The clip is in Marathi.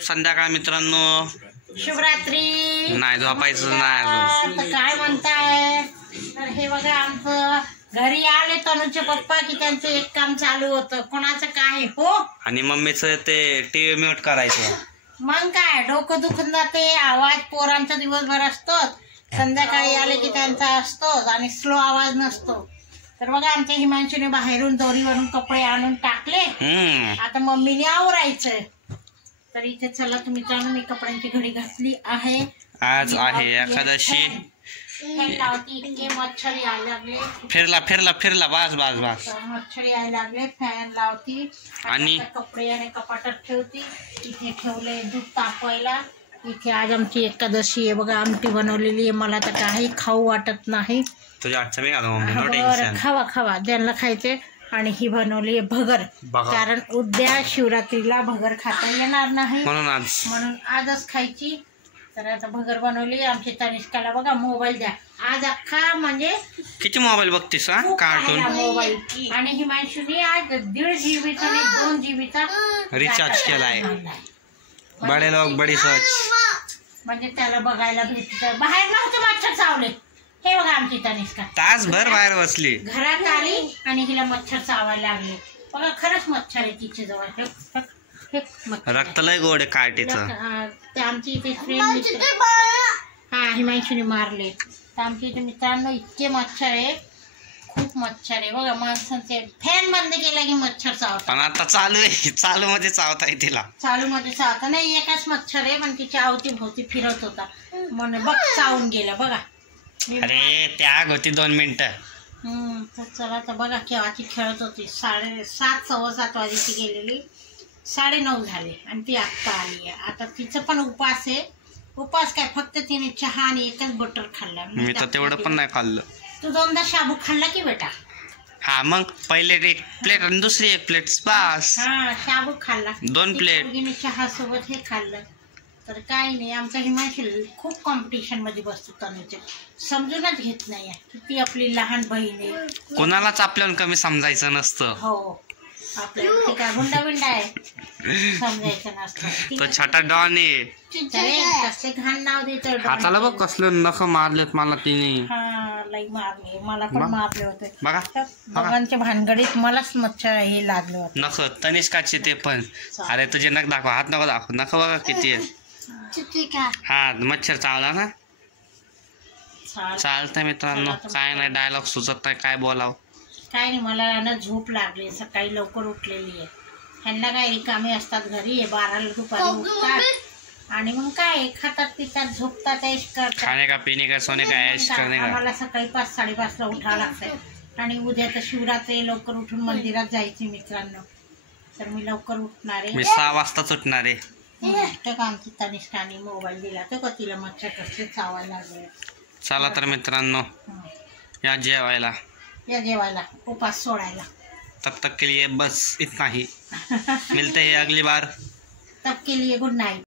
संध्याकाळ मित्रांनो, शिवरात्री नाही झोपायचं नाही अजून. तर काय म्हणताय? तर हे बघा, आमचं घरी आले तनुचे पप्पा की त्यांचं एक काम चालू होतं. कोणाचं काय हो? आणि मम्मीचं ते टीव्ही म्यूट करायचं. मग काय डोकं दुखून जाते. आवाज पोरांचा दिवसभर असतो, संध्याकाळी आले की त्यांचा असतो आणि स्लो आवाज नसतो. तर बघा, आमच्या हिमांशूने बाहेरून दोरीवरून कपडे आणून टाकले. आता मम्मीने आवरायचं. तर इथे चला तुम्ही मित्रांनो, मी कपड्यांची घडी घातली आहे. आज आहे एकादशी. इतके मच्छर यायला लागले. फिरला फिरला फिरला बस बस बस. मच्छर यायला लागले. फॅन लावती आणि कपडे आणि कपाटात ठेवती. इथे ठेवले दूध तापवायला. इथे आज आमची एकादशी आहे. बघा, आमटी बनवलेली आहे. मला तर काही खाऊ वाटत नाही. तुझ्या आजचं मी घालू मम्मी, नो टेन्शन. खावा खावा, ज्यांना खायचे. आणि ही बनवली आहे भगर, कारण उद्या शिवरात्रीला भगर खाता येणार नाही, म्हणून आजच खायची. तर आता भगर बनवली. आमची तनिष्काला बघा मोबाईल द्या. आज अख्खा म्हणजे किती मोबाईल बघतीस कार्टून मोबाईल. आणि हिमांशूने आज 1.5 GB चा आणि 2 GB चा रिचार्ज केलाय. बडे लोक बडी सोच. म्हणजे त्याला बघायला भेटत. बाहेर नव्हते मच्छर चावले. हे बघा, आमची तनिष्का तासभर बाहेर बसली. घरात आली आणि हिला मच्छर चावायला लागले. बघा, खरंच मच्छर आहे तिच्या जवळ. रक्त लय गोड आहे काटेचं. ते आमची इथे फ्रेंड हा हिमांशूने मारले. तर आमच्या इथे मित्रांनो इतके मच्छर आहे, खूप मच्छर आहे. बघा, माणसांचे फॅन बंद केला की मच्छर चावतात. पण आता चालू आहे, चालू मध्ये चावता आहे तिला. चालू मध्ये चावता नाही. एकच मच्छर आहे, पण तिच्या अवतीभोवती फिरत होता म्हणून बघ चावून गेला. बघा, अरे त्याग होती 2 मिनिटं. तर चला, तर बघा केव्हाची खेळत होती. 7:30 7:15 वाजेची गेलेली. 9:30 झाले आणि ती आत्ता आली आहे. आता तिचं पण उपास आहे. उपास काय, फक्त तिने चहा आणि एकच बटर खाल्ला. मी तर तेवढं पण नाही खाल्लं. तू 2दा शाबू खाल्ला की बेटा? हा, मग पहिले 1 प्लेट आणि दुसरी 1 प्लेट बस. हा, शाबू खाल्ला. 2 प्लेट. चहा सोबत हे खाल्लं. तर काही नाही, आमचा हिमांशू खूप कॉम्पिटिशन मध्ये बसतो. तनुचे समजूनच घेत नाही की ती आपली लहान बहीण आहे. कोणालाच आपल्याला कमी समजायचं नसतं. हो, आपल्याला ते काय गुंडा बिंडा आहे, समजायचं नसतं. तो छोटा डॉन आहे. कसले घाण नाव देतो. हाताला बघ कसलं नख मारलेत मला तिने. हा, लई मारले. मला पण मारले होते. बघा, दोघांच्या भानगडीत मलाच मच्छर हे लागलं होतं. नख तनिष्काचे ते पण. अरे तुझे नख दाखव, हात नको दाखव. नख बघा किती आहे. हा, मच्छर चावला ना. चालतंय मित्रांनो, काय नाही, डायलॉग सुचत नाही, काय बोलावं. काय नाही, मला ना झोप लागली. सकाळी लवकर उठलेली आहे. ह्यांना काय रिकामे असतात घरी. 12ला दुपारी उठतात आणि मग काय खातात पितात झोपतात, ऐश करतात. खाणे का पिणे का सोने का ऐश करणे का. आम्हाला सकाळी 5 साडेपाचला उठावं लागतंय. आणि उद्या तर शिवरात्री लवकर उठून मंदिरात जायचे मित्रांनो. तर मी लवकर उठणार आहे. मी 6 वाजताच उठणार आहे. आमची तनिष्काने मोबाईल दिला तर तिला मच्छर कसले चावायला लागले. चला तर मित्रांनो, या जेवायला, या जेवायला, उपास सोडायला. तब तक के लिए बस इतना ही. मिलते हैं अगली बार. तब के लिए गुड नाइट.